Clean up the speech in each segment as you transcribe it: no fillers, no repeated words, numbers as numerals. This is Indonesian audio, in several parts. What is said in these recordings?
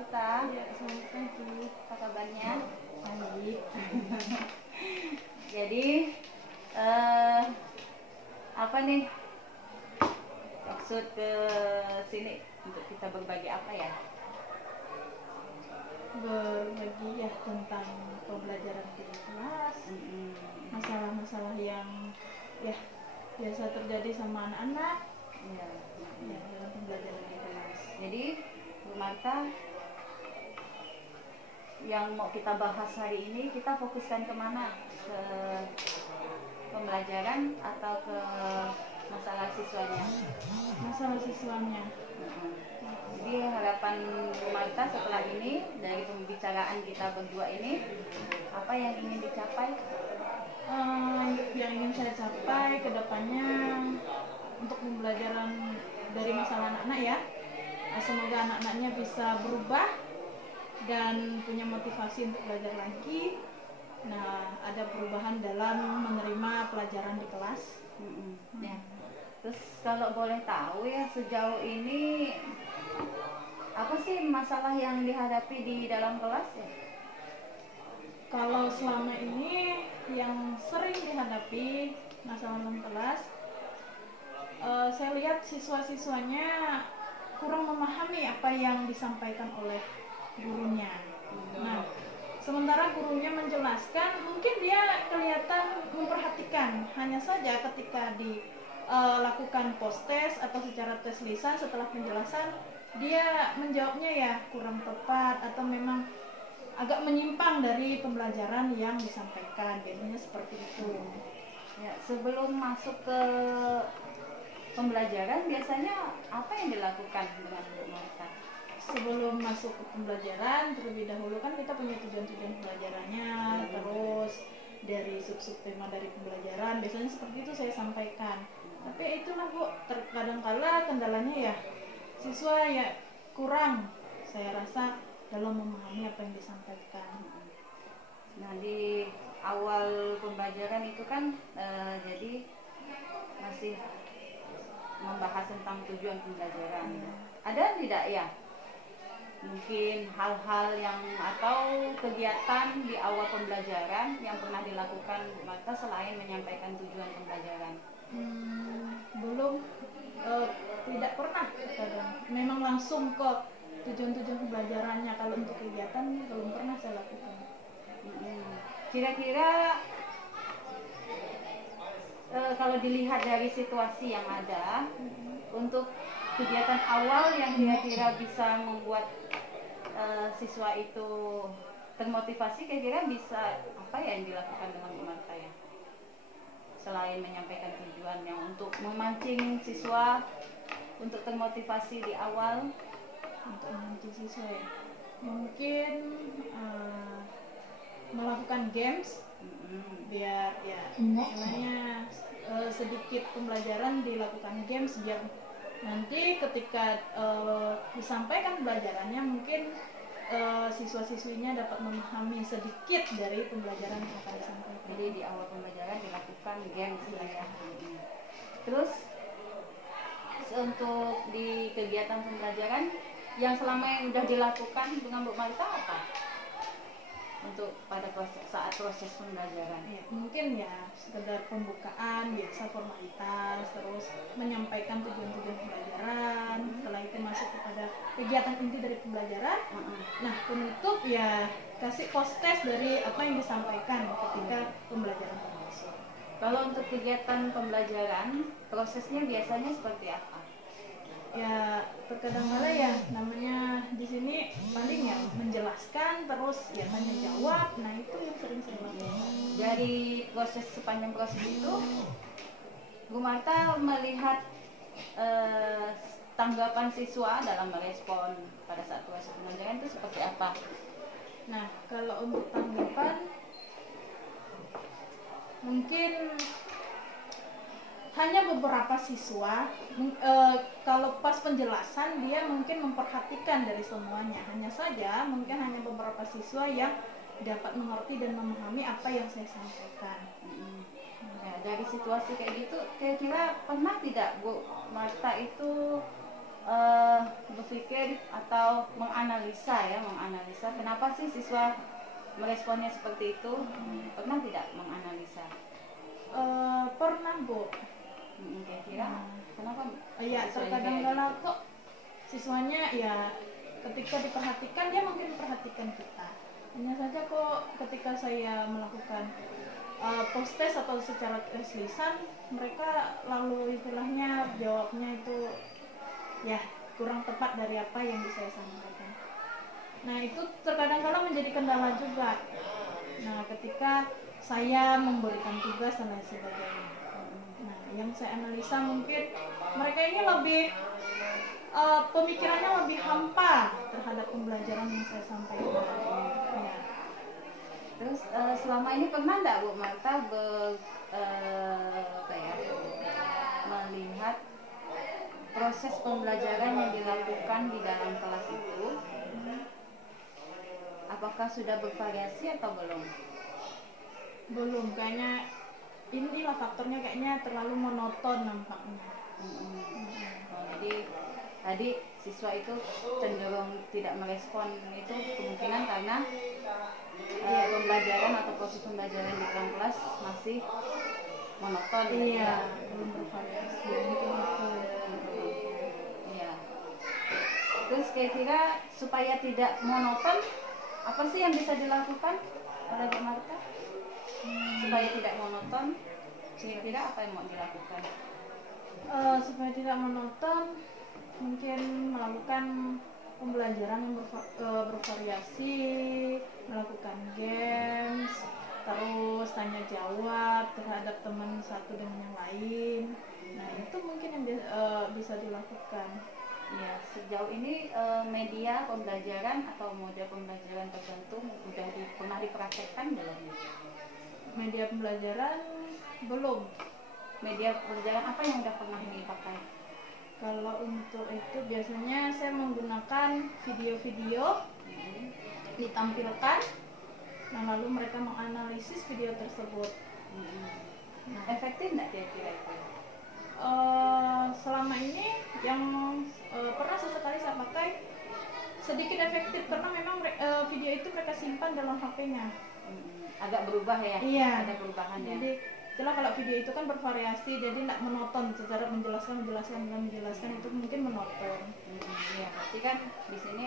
Marta. Ya, selamat pagi. Apa kabarnya? Baik. Jadi apa nih maksud ke sini untuk kita berbagi apa ya? Berbagi ya tentang pembelajaran di kelas, masalah-masalah yang ya biasa terjadi sama anak-anak Ya. ya dalam pembelajaran di kelas. Jadi Bu Marta, yang mau kita bahas hari ini kita fokuskan kemana? Ke pembelajaran atau ke masalah siswanya? Masalah siswanya. Jadi harapan Bu Marta setelah ini dari pembicaraan kita berdua ini, apa yang ingin dicapai? Yang ingin saya capai ke depannya untuk pembelajaran dari masalah anak-anak ya, semoga anak-anaknya bisa berubah dan punya motivasi untuk belajar lagi. Nah, ada perubahan dalam menerima pelajaran di kelas. Ya. Terus kalau boleh tahu ya, sejauh ini apa sih masalah yang dihadapi di dalam kelas ya? Kalau selama ini yang sering dihadapi masalah dalam kelas, saya lihat siswa-siswanya kurang memahami apa yang disampaikan oleh gurunya. Nah, sementara gurunya menjelaskan, mungkin dia kelihatan memperhatikan. Hanya saja ketika dilakukan post test atau secara tes lisan setelah penjelasan, dia menjawabnya ya kurang tepat atau memang agak menyimpang dari pembelajaran yang disampaikan. Biasanya seperti itu. Ya, sebelum masuk ke pembelajaran biasanya apa yang dilakukan dengan Bu Marta? Sebelum masuk ke pembelajaran, terlebih dahulu kan kita punya tujuan-tujuan pembelajarannya, terus dari sub-sub tema dari pembelajaran, biasanya seperti itu saya sampaikan. Tapi ya itulah Bu, kadang-kala kendalanya ya siswa ya kurang, saya rasa dalam memahami apa yang disampaikan. Nah, di awal pembelajaran itu kan jadi masih membahas tentang tujuan pembelajaran. Ada tidak ya mungkin hal-hal yang atau kegiatan di awal pembelajaran yang pernah dilakukan Bu Marta selain menyampaikan tujuan pembelajaran? Belum, tidak pernah kadang. Memang langsung ke tujuan-tujuan pembelajarannya. Kalau untuk kegiatan belum pernah saya lakukan. Kira-kira kalau dilihat dari situasi yang ada, untuk kegiatan awal yang kira-kira bisa membuat siswa itu termotivasi, kira-kira bisa apa ya yang dilakukan dengan Bu Marta ya? Selain menyampaikan tujuan yang untuk memancing siswa untuk termotivasi di awal. Untuk memancing siswa ya, mungkin melakukan games biar ya istilahnya sedikit pembelajaran dilakukan games biar nanti ketika disampaikan pembelajarannya mungkin siswa-siswinya dapat memahami sedikit dari pembelajaran yang akan disampaikan. Jadi di awal pembelajaran dilakukan games ya. Terus untuk di kegiatan pembelajaran yang selama yang sudah dilakukan dengan Bu Marta apa? Untuk pada saat proses pembelajaran ya, mungkin ya sekedar pembukaan biasa formalitas, terus menyampaikan tujuan-tujuan pembelajaran, setelah itu masuk kepada kegiatan inti dari pembelajaran. Nah, penutup ya kasih post test dari apa yang disampaikan ketika pembelajaran berlangsung. Kalau untuk kegiatan pembelajaran prosesnya biasanya seperti apa? Ya terkadang-kala ya namanya di sini paling ya menjelaskan terus ya tanya jawab. Nah, itu yang sering saya lakukan. Dari sepanjang proses itu Bu Marta melihat tanggapan siswa dalam merespon pada saat proses pembelajaran itu seperti apa? Nah, kalau untuk tanggapan mungkin hanya beberapa siswa, kalau pas penjelasan dia mungkin memperhatikan dari semuanya. Hanya saja mungkin hanya beberapa siswa yang dapat mengerti dan memahami apa yang saya sampaikan. Nah, dari situasi kayak gitu, kira-kira pernah tidak Bu Marta itu berpikir atau menganalisa kenapa sih siswa meresponnya seperti itu? Pernah tidak menganalisa? Pernah, Bu. Kira-kira kenapa? Iya, terkadang kala kok siswanya ya ketika diperhatikan dia mungkin memperhatikan kita. Hanya saja kok ketika saya melakukan post test atau secara tes lisan, mereka lalu istilahnya jawabnya itu ya kurang tepat dari apa yang bisa saya sampaikan. Nah, itu terkadang kala menjadi kendala juga. Nah, ketika saya memberikan tugas dan lain sebagainya. Nah, yang saya analisa mungkin mereka ini lebih pemikirannya lebih hampa terhadap pembelajaran yang saya sampaikan. Ya. Terus selama ini pernah nggak Bu Marta melihat proses pembelajaran yang dilakukan di dalam kelas itu? Apakah sudah bervariasi atau belum? Belum, kayaknya inilah faktornya, kayaknya terlalu monoton nampaknya. Jadi tadi siswa itu cenderung tidak merespon itu kemungkinan karena pembelajaran atau proses pembelajaran di dalam kelas masih monoton. Iya, belum bervariasi mungkin itu. Iya. Terus kira-kira supaya tidak monoton, apa sih yang bisa dilakukan oleh Bu Marta? Supaya tidak monoton, kira-kira apa yang mau dilakukan? Supaya tidak monoton, mungkin melakukan pembelajaran yang bervariasi, melakukan games, terus tanya jawab terhadap teman satu dengan yang lain. Nah, itu mungkin yang bisa dilakukan. Ya, sejauh ini media pembelajaran atau model pembelajaran tertentu sudah pernah dipraktekkan belum? Media pembelajaran belum. Media pembelajaran apa yang sudah pernah dipakai? Kalau untuk itu biasanya saya menggunakan video-video ditampilkan, nah lalu mereka menganalisis video tersebut. Nah, efektif nggak kira-kira itu? Selama ini yang pernah sesekali saya pakai sedikit efektif karena memang video itu mereka simpan dalam HP-nya. Agak berubah ya? Iya. Ada perubahan ya? Jadi setelah kalau video itu kan bervariasi, jadi tidak monoton secara menjelaskan itu mungkin monoton. Iya, berarti kan di sini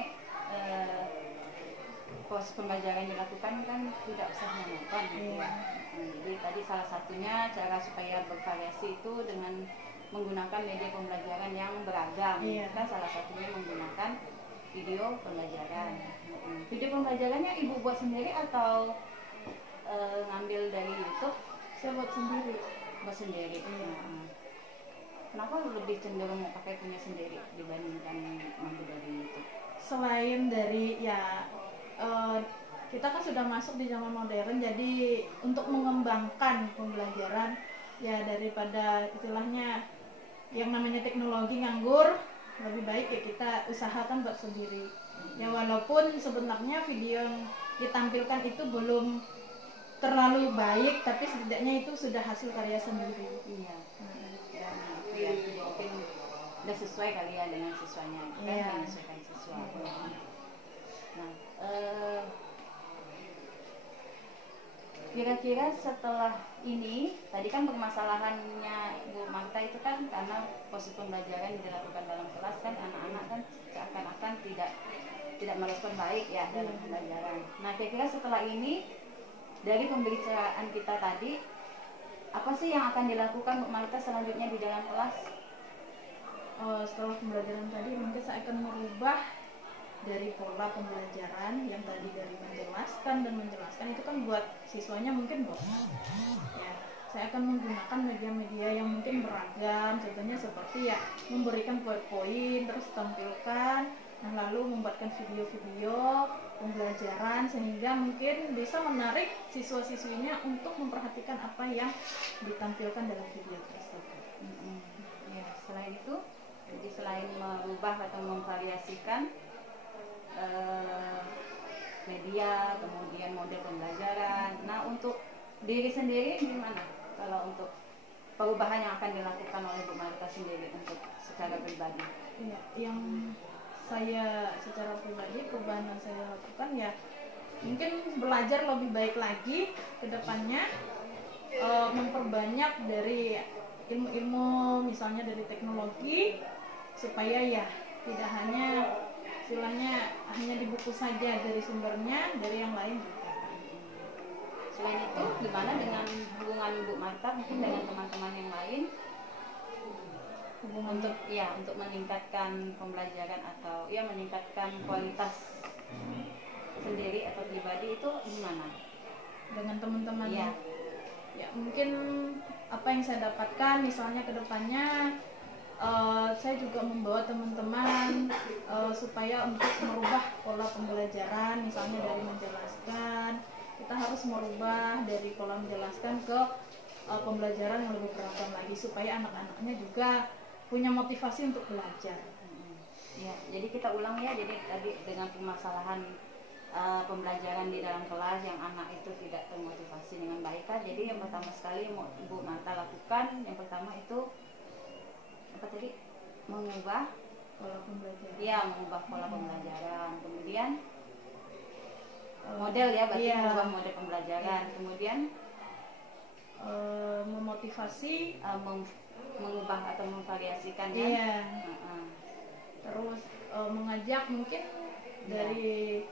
proses pembelajaran dilakukan kan tidak usah monoton. Iya. Jadi tadi salah satunya cara supaya bervariasi itu dengan menggunakan media pembelajaran yang beragam. Iya. Kita salah satunya menggunakan video pembelajaran. Video pembelajarannya Ibu buat sendiri atau ngambil dari YouTube? Saya buat sendiri. Buat sendiri. Kenapa lebih cenderung mau pakai punya sendiri dibandingkan ngambil dari YouTube? Selain dari ya kita kan sudah masuk di zaman modern, jadi untuk mengembangkan pembelajaran ya daripada istilahnya yang namanya teknologi nganggur, lebih baik ya kita usahakan buat sendiri. Ya walaupun sebenarnya video yang ditampilkan itu belum terlalu baik, tapi setidaknya itu sudah hasil karya sendiri. Iya. Ya, mungkin udah sesuai kali ya dengan siswanya, kan? Iya. Menyesuaikan siswa. Nah, kira-kira setelah ini, tadi kan permasalahannya Bu Marta itu kan karena proses pembelajaran yang dilakukan dalam kelas kan anak-anak kan seakan-akan tidak merespon baik ya dalam pembelajaran. Nah, kira-kira setelah ini dari pembicaraan kita tadi, apa sih yang akan dilakukan Bu Marta selanjutnya di dalam kelas? Setelah pembelajaran tadi mungkin saya akan merubah dari pola pembelajaran yang tadi dari menjelaskan itu kan buat siswanya mungkin bosan. Ya, saya akan menggunakan media-media yang mungkin beragam, contohnya seperti ya memberikan PowerPoint terus tampilkan, nah lalu membuatkan video-video pembelajaran sehingga mungkin bisa menarik siswa-siswinya untuk memperhatikan apa yang ditampilkan dalam video tersebut. Ya, selain itu, jadi selain merubah atau memvariasikan media, kemudian model pembelajaran. Nah, untuk diri sendiri gimana? Kalau untuk perubahan yang akan dilakukan oleh Bu Marta sendiri untuk secara pribadi? Ya, yang saya secara pribadi perubahan yang saya lakukan ya mungkin belajar lebih baik lagi ke depannya, memperbanyak dari ilmu-ilmu misalnya dari teknologi, supaya ya tidak hanya istilahnya hanya di buku saja dari sumbernya, dari yang lain juga. Selain itu, gimana dengan hubungan Bu Marta mungkin dengan teman-teman yang lain untuk meningkatkan pembelajaran atau ya meningkatkan kualitas sendiri atau pribadi itu gimana? Dengan teman-teman ya mungkin apa yang saya dapatkan misalnya ke depannya, saya juga membawa teman-teman supaya untuk merubah pola pembelajaran, misalnya dari menjelaskan, kita harus merubah dari pola menjelaskan ke pembelajaran yang lebih beragam lagi supaya anak-anaknya juga punya motivasi untuk belajar. Ya, jadi kita ulang ya, jadi tadi dengan permasalahan pembelajaran di dalam kelas yang anak itu tidak termotivasi dengan baik kan. Jadi yang pertama sekali mau Ibu Marta lakukan, yang pertama itu apa tadi? Mengubah Pola pembelajaran. Iya, mengubah pola pembelajaran. Kemudian model ya, berarti mengubah model pembelajaran. Kemudian memotivasi, mengubah atau memvariasikan kan? Iya. Terus mengajak mungkin dari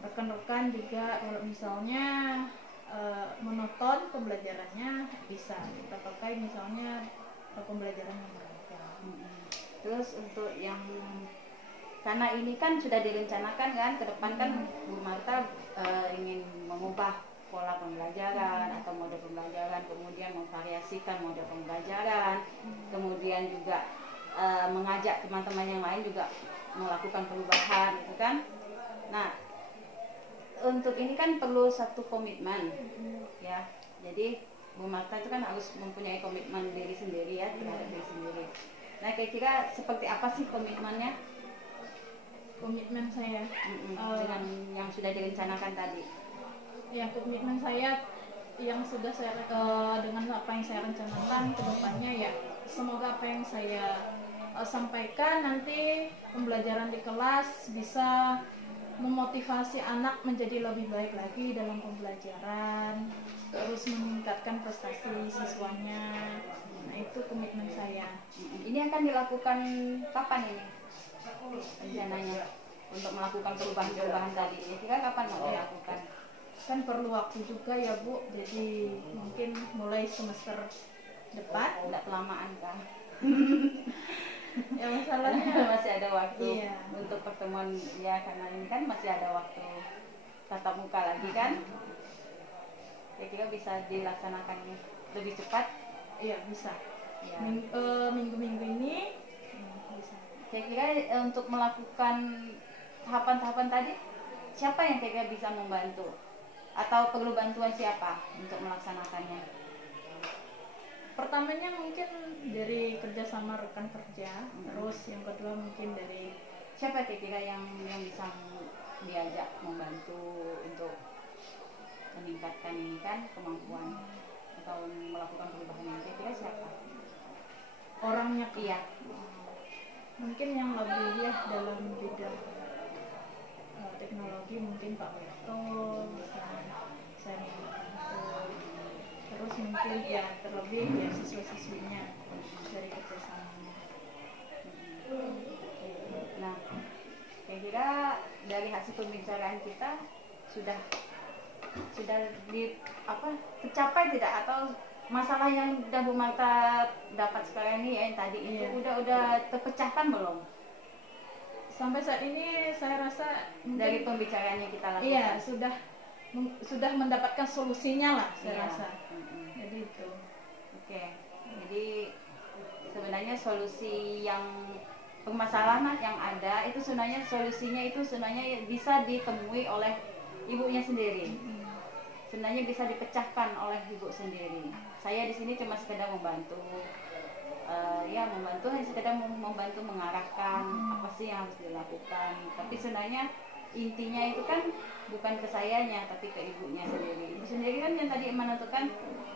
rekan-rekan juga, kalau misalnya menonton pembelajarannya bisa kita pakai misalnya pembelajaran yang beragam. Terus untuk yang karena ini kan sudah direncanakan kan ke depan kan Bu Marta ingin mengubah pola pembelajaran atau mode pembelajaran, kemudian memvariasikan mode pembelajaran, kemudian juga mengajak teman-teman yang lain juga melakukan perubahan gitu kan. Nah, untuk ini kan perlu satu komitmen ya. Jadi Bu Marta itu kan harus mempunyai komitmen diri sendiri ya, terhadap diri sendiri. Nah, kira-kira seperti apa sih komitmennya? Komitmen saya dengan yang sudah direncanakan tadi. Ya, komitmen saya yang sudah saya dengan apa yang saya rencanakan ke depannya ya, semoga apa yang saya sampaikan nanti pembelajaran di kelas bisa memotivasi anak menjadi lebih baik lagi dalam pembelajaran, terus meningkatkan prestasi siswanya. Nah, itu komitmen saya. Ini akan dilakukan kapan ini rencananya untuk melakukan perubahan-perubahan tadi? Kira kapan mau dilakukan? Kan perlu waktu juga ya Bu, jadi mungkin mulai semester depan. Tidak kelamaan kan? Ya, masalahnya masih ada waktu iya. Untuk pertemuan ya, karena ini kan masih ada waktu tatap muka lagi kan. Kira-kira bisa dilaksanakan lebih cepat? Iya, bisa ya. Minggu-minggu ini bisa. Kira-kira untuk melakukan tahapan-tahapan tadi, siapa yang kira-kira bisa membantu? Atau perlu bantuan siapa untuk melaksanakannya? Pertamanya mungkin dari kerjasama rekan kerja, terus yang kedua mungkin dari siapa kira-kira yang bisa diajak membantu untuk meningkatkan ini kan kemampuan atau melakukan perubahan ini, kira-kira siapa? Orangnya kan? Iya. Mungkin yang lebih ya dalam bidang teknologi mungkin Pak Berto, saya membantu. Terus mungkin ya terlebih ya siswa-siswinya dari kerjasamanya. Nah, kira-kira dari hasil pembicaraan kita sudah tercapai tidak, atau masalah yang udah Bu Marta dapat sekarang ini ya yang tadi itu udah terpecahkan belum? Sampai saat ini saya rasa dari pembicaraannya kita lakukan. Iya, sudah mendapatkan solusinya lah saya rasa. Jadi itu. Oke. Jadi sebenarnya solusi yang permasalahan yang ada itu sebenarnya solusinya itu sebenarnya bisa ditemui oleh ibunya sendiri. Sebenarnya bisa dipecahkan oleh ibu sendiri. Saya di sini cuma sekedar membantu. Membantu hanya sekedar membantu mengarahkan apa sih yang harus dilakukan. Tapi sebenarnya intinya itu kan bukan ke sayanya tapi ke ibunya sendiri. Ibu sendiri kan yang tadi menentukan,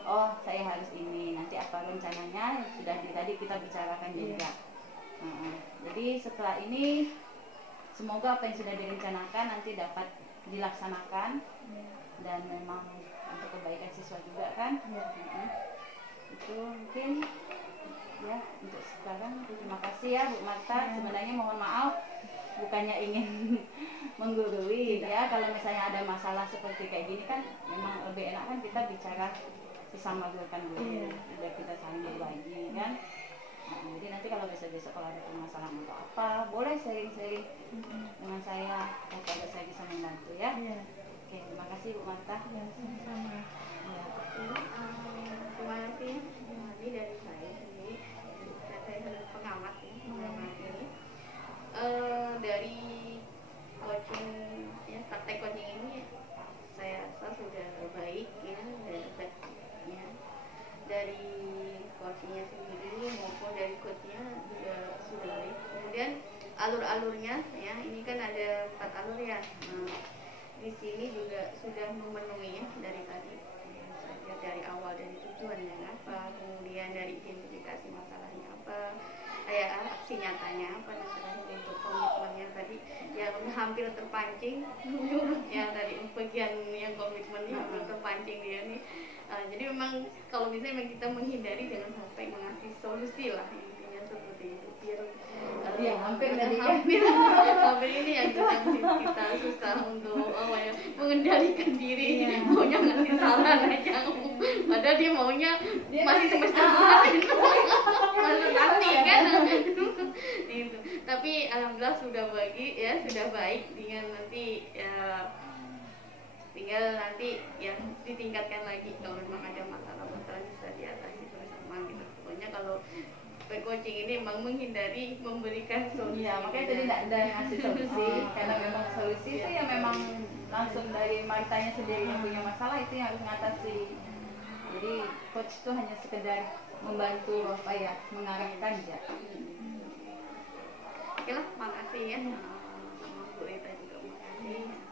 oh saya harus ini, nanti apa rencananya sudah tadi kita bicarakan juga. Jadi setelah ini semoga apa yang sudah direncanakan nanti dapat dilaksanakan dan memang untuk kebaikan siswa juga kan. Itu mungkin ya untuk sekarang. Terima kasih ya Bu Marta. Sebenarnya mohon maaf bukannya ingin menggurui ya, kalau misalnya ada masalah seperti kayak gini kan memang lebih enak kan kita bicara sesama guru kan dulu, biar kita saling berbagi kan. Jadi nanti kalau besok-besok kalau ada permasalahan atau apa boleh sharing-sharing dengan saya, kalau saya bisa membantu ya. Oke, terima kasih Bu Marta. Sama-sama. Terima kasih. Ini dari saya sendiri, saya pengamat ini. Dari coaching ya, praktek coaching ini saya rasa sudah baik ya, ya. Dari coachingnya sendiri maupun dari coachnya juga sudah baik. Kemudian alur-alurnya ya, ini kan ada 4 alur ya. Di sini juga sudah memenuhi ya dari tadi. Dari awal dari tujuannya apa, kemudian dari identifikasi masalahnya apa, aksi nyatanya apa, dan terakhir untuk komitmennya tadi yang hampir terpancing ya, dari bagian yang komitmennya hampir terpancing dia nih. Jadi memang kalau bisa memang kita menghindari jangan sampai mengasih solusi lah, intinya seperti itu, biar hampir ini yang kita susah untuk mengendalikan diri, maunya ngasih saran aja, padahal dia maunya masih semester kemarin nanti kan itu. Tapi alhamdulillah sudah baik dengan nanti ya, tinggal nanti ya ditingkatkan lagi kalau memang ada masalah-masalah bisa diatasi bersama gitu. Pokoknya kalau coaching ini memang menghindari memberikan solusi. Iya, makanya tadi tidak ada yang ngasih solusi, karena memang solusi itu yang memang langsung dari Martanya sendiri yang punya masalah itu yang harus mengatasi. Jadi coach itu hanya sekedar membantu apa ya, mengarahkan aja. Oke lah, makasih ya sama Bu Rita juga, makasih.